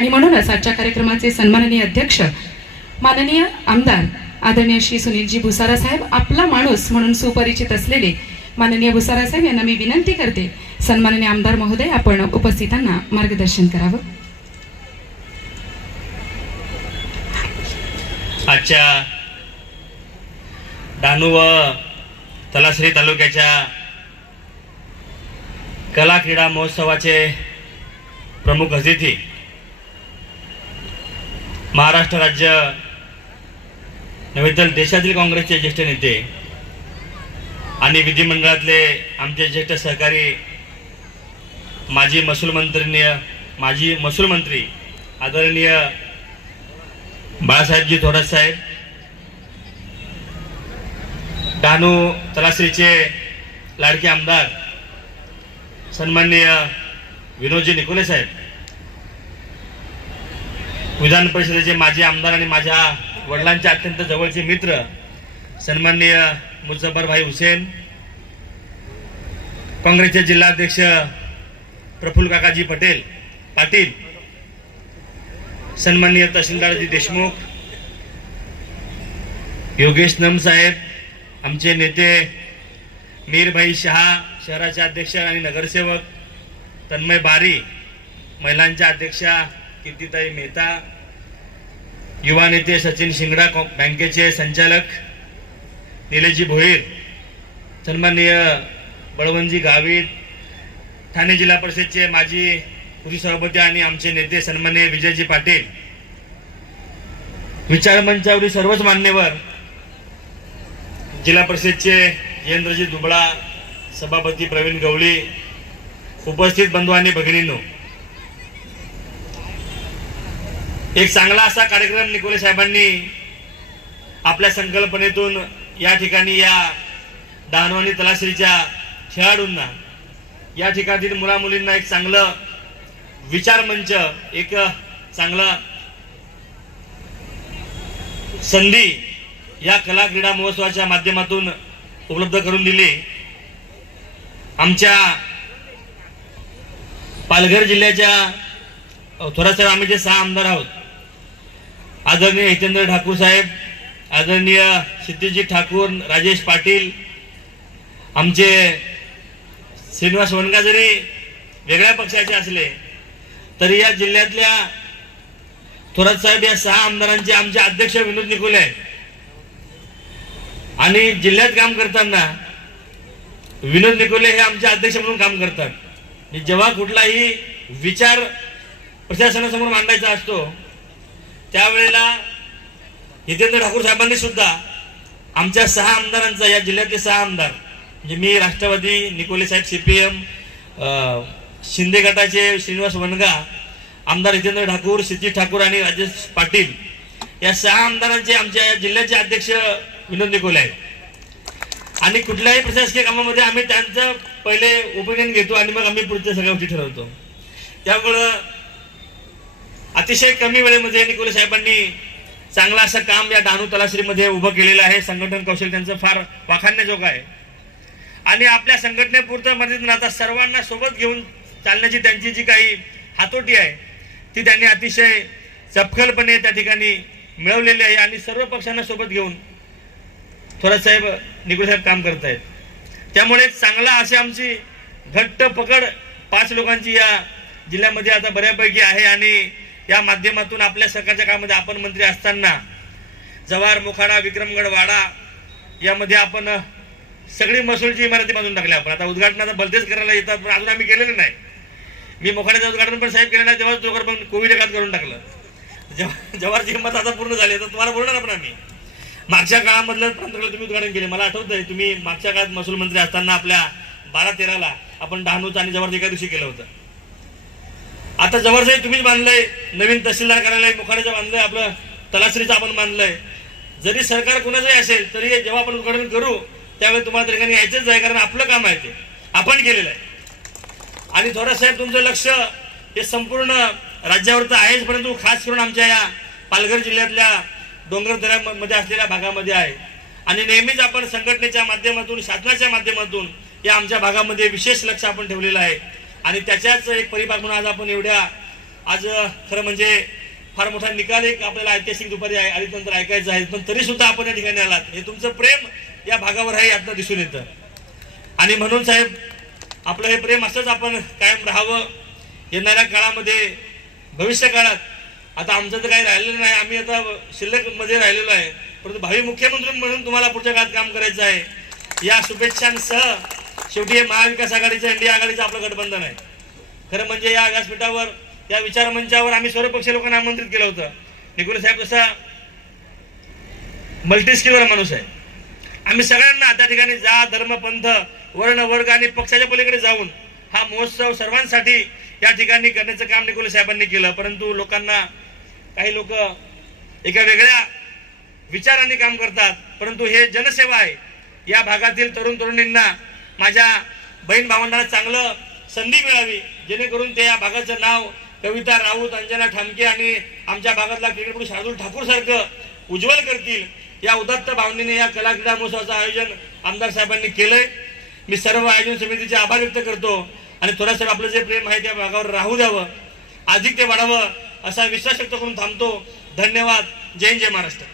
आणि म्हणूनच आजच्या कार्यक्रमाचे सन्माननीय अध्यक्ष माननीय आमदार आदरणीय श्री सुनीलजी भुसारा साहेब आपला माणूस म्हणून सुपरिचित असलेले माननीय भुसारा साहेब यांना मी विनंती करते सन्माननीय आमदार महोदय आपण उपस्थितांना मार्गदर्शन करावं. आजच्या डहाणू व तलासरी तालुक्याच्या कला क्रीडा महोत्सवाचे प्रमुख अतिथी महाराष्ट्र राज्य नव्हे तर देशातील काँग्रेसचे ज्येष्ठ नेते आणि विधिमंडळातले आमचे ज्येष्ठ सहकारी माजी महसूल मंत्रीय माजी महसूल मंत्री आदरणीय बाळासाहेबजी थोरात साहेब डहाणू तलासरीचे लाडके आमदार सन्माननीय विनोदजी निकोले साहेब विधान परिषदेचे माजी आमदार आणि माझ्या वडिलांचे अत्यंत जवळचे मित्र सन्माननीय मुजफ्फरभाई हुसेन काँग्रेसचे जिल्हाध्यक्ष प्रफुल्ल काकाजी पटेल पाटील सन्माननीय तहसीलदारजी देशमुख योगेश नम साहेब आमचे नेते मीरभाई शहा शहराचे अध्यक्ष आणि नगरसेवक तन्मय बारी महिलांच्या अध्यक्षा कीर्तिताई मेहता? युवा नेते सचिन शिंगडा कॉ- बँकेचे संचालक निलेशजी भोईर सन्माननीय बळवंजी गावित ठाणे जिल्हा परिषदचे माजी कृषी सभापती आणि आमचे नेते सन्माननीय विजयजी पाटील. विचारमंचावरील सर्वच मान्यवर जिल्हा परिषदचे जयेंद्रजी दुबळा सभापती प्रवीण गवळी उपस्थित बंधू आणि भगिनींनो एक चांगला असा कार्यक्रम निकोले साहेबांनी आपल्या संकल्पनेतून या ठिकाणी या दानवानी आणि खेळाडूंना या ठिकाणील मुलामुलींना एक चांगलं विचार मंच एक चांगलं संधी या कला क्रीडा महोत्सवाच्या माध्यमातून उपलब्ध करून दिली. आमच्या पालघर जिल्ह्याच्या अ, आम्ही जे सहा आमदार आहोत आदरणीय हितेंद्र ठाकूर साहेब आदरणीय सिद्धजी ठाकूर राजेश पाटील आमचे श्रीनिवास वनगा जरी वेगळ्या पक्षाचे असले तरी या जिल्ह्यातल्या थोरात साहेब या सहा आमदारांचे आमचे अध्यक्ष विनोद निकोले आहेत. आणि जिल्ह्यात काम करताना विनोद निकोले हे आमचे अध्यक्ष म्हणून काम करतात. जेव्हा कुठलाही विचार प्रशासनासमोर मांडायचा असतो त्यावेळेला हितेंद्र ठाकूर साहेबांनी सुद्धा आमच्या सहा आमदारांचा या जिल्ह्यातले सहा आमदार म्हणजे मी राष्ट्रवादी निकोले साहेब सीपीएम शिंदे गटाचे श्रीनिवास वनगा आमदार हितेंद्र ठाकूर सिद्धी ठाकूर आणि राजेश पाटील या सहा आमदारांचे आमच्या या जिल्ह्याचे अध्यक्ष विनोद निकोले आहेत. आणि कुठल्याही प्रशासकीय कामामध्ये आम्ही त्यांचं पहिले ओपिनियन घेतो आणि मग आम्ही पुढच्या सगळ्या गोष्टी ठरवतो. त्यामुळं अतिशय कमी वेळेमध्ये निकोले साहेबांनी चांगलं असं काम या डहाणू तलाश्रीमध्ये उभं केलेलं आहे. संघटन कौशल्य त्यांचं फार वाखाणण्याजोगं आहे. आणि आपल्या संघटनेपुरतं मर्यादित न आता सर्वांना सोबत घेऊन चालण्याची त्यांची जी काही हातोटी आहे ती त्यांनी अतिशय चपखलपणे त्या ठिकाणी मिळवलेली आहे आणि सर्व पक्षांना सोबत घेऊन थोरात साहेब साहेब काम करत आहेत. त्यामुळे चांगला अशी आमची घट्ट पकड पाच लोकांची या जिल्ह्यामध्ये आता बऱ्यापैकी आहे आणि या माध्यमातून आपल्या सरकारच्या काळामध्ये आपण मंत्री असताना जव्हार मोखाडा विक्रमगड वाडा यामध्ये आपण सगळी महसूलची इमारती बांधून टाकल्या आपण. आता उद्घाटनाचा भलतेच करायला येतात पण अजून आम्ही केलेलं नाही. मी मोखाड्याचं उद्घाटन पण साहेब केलं नाही तेव्हा तो पण कोविड काळात करून टाकलं. जेव्हा जव्हारची हिंमत आता पूर्ण झाली तर तुम्हाला बोलणार आपण आम्ही. मागच्या काळामधलं प्रांताकडे तुम्ही उद्घाटन केले. मला आठवतंय तुम्ही मागच्या काळात महसूल मंत्री असताना आपल्या बारा तेराला आपण डहाणूचं आणि जवळ एका दिवशी केलं होतं. आता जवळजवळ तुम्हीच बांधलंय. नवीन तहसीलदार कार्यालय मुखाड्याचं बांधलंय आपलं. तलासरीचं आपण बांधलंय. जरी सरकार कुणाचंही असेल तरी जेव्हा आपण उद्घाटन करू त्यावेळी तुम्हाला त्या ठिकाणी यायचंच आहे कारण आपलं काम आहे ते. आपण केलेलं आहे. आणि थोडं साहेब तुमचं लक्ष हे संपूर्ण राज्यावर तर आहेच परंतु खास करून आमच्या या पालघर जिल्ह्यातल्या डोंगर दऱ्यामध्ये असलेल्या भागामध्ये आहे. आणि नेहमीच आपण संघटनेच्या माध्यमातून शासनाच्या माध्यमातून या आमच्या भागामध्ये विशेष लक्ष आपण ठेवलेलं आहे. आणि त्याच्याच एक परिभाग म्हणून आज आपण एवढ्या आज खरं म्हणजे फार मोठा निकाल एक आपल्याला ऐतिहासिक दुपारी आय- नंतर ऐकायचं आहे पण तरी सुद्धा आपण या ठिकाणी आलात. हे तुमचं प्रेम या भागावर आहे यातनं दिसून येतं. आणि म्हणून साहेब आपलं हे प्रेम असंच आपण कायम राहावं. येणाऱ्या काळामध्ये भविष्य काळात आता आमचं तर काही राहिलेलं नाही आम्ही आता शिल्लकमध्ये राहिलेलो आहे. परंतु भावी मुख्यमंत्री म्हणून तुम्हाला पुढच्या काळात काम करायचं आहे. या शुभेच्छांसह शेवटी हे महाविकास आघाडीचं एनडीए आघाडीचं आपलं गठबंधन आहे. खरं म्हणजे या व्यासपीठावर या विचारमंचावर आम्ही सर्वपक्षीय लोकांना आमंत्रित केलं होतं. निकुले साहेब कसा मल्टीस्किलर माणूस आहे. आम्ही सगळ्यांना त्या ठिकाणी जा धर्म पंथ वर्ण वर्ग आणि पक्षाच्या पलीकडे जाऊन हा महोत्सव सर्वांसाठी या ठिकाणी करण्याचं काम निकोले साहेबांनी केलं. परंतु लोकांना काही लोक एका वेगळ्या विचारांनी काम करतात. परंतु हे जनसेवा आहे. या भागातील तरुण तरुणींना माझ्या बहीण भावांना चांगलं संधी मिळावी. जेणेकरून ते या भागाचं नाव कविता राऊत अंजना ठामके आणि आमच्या भागातला क्रिकेटपटू शार्दूल ठाकूर सारखं उज्ज्वल करतील या उदात्त भावनेने या कला क्रीडा महोत्सवाचं आयोजन आमदार साहेबांनी केलंय. मी सर्व आयोजन समितीचे आभार व्यक्त करतो आणि थोडंसं आपलं जे प्रेम आहे त्या भागावर राहू द्यावं. अधिक ते वाढावं असा विश्वास व्यक्त करून थांबतो. धन्यवाद. जय जय महाराष्ट्र.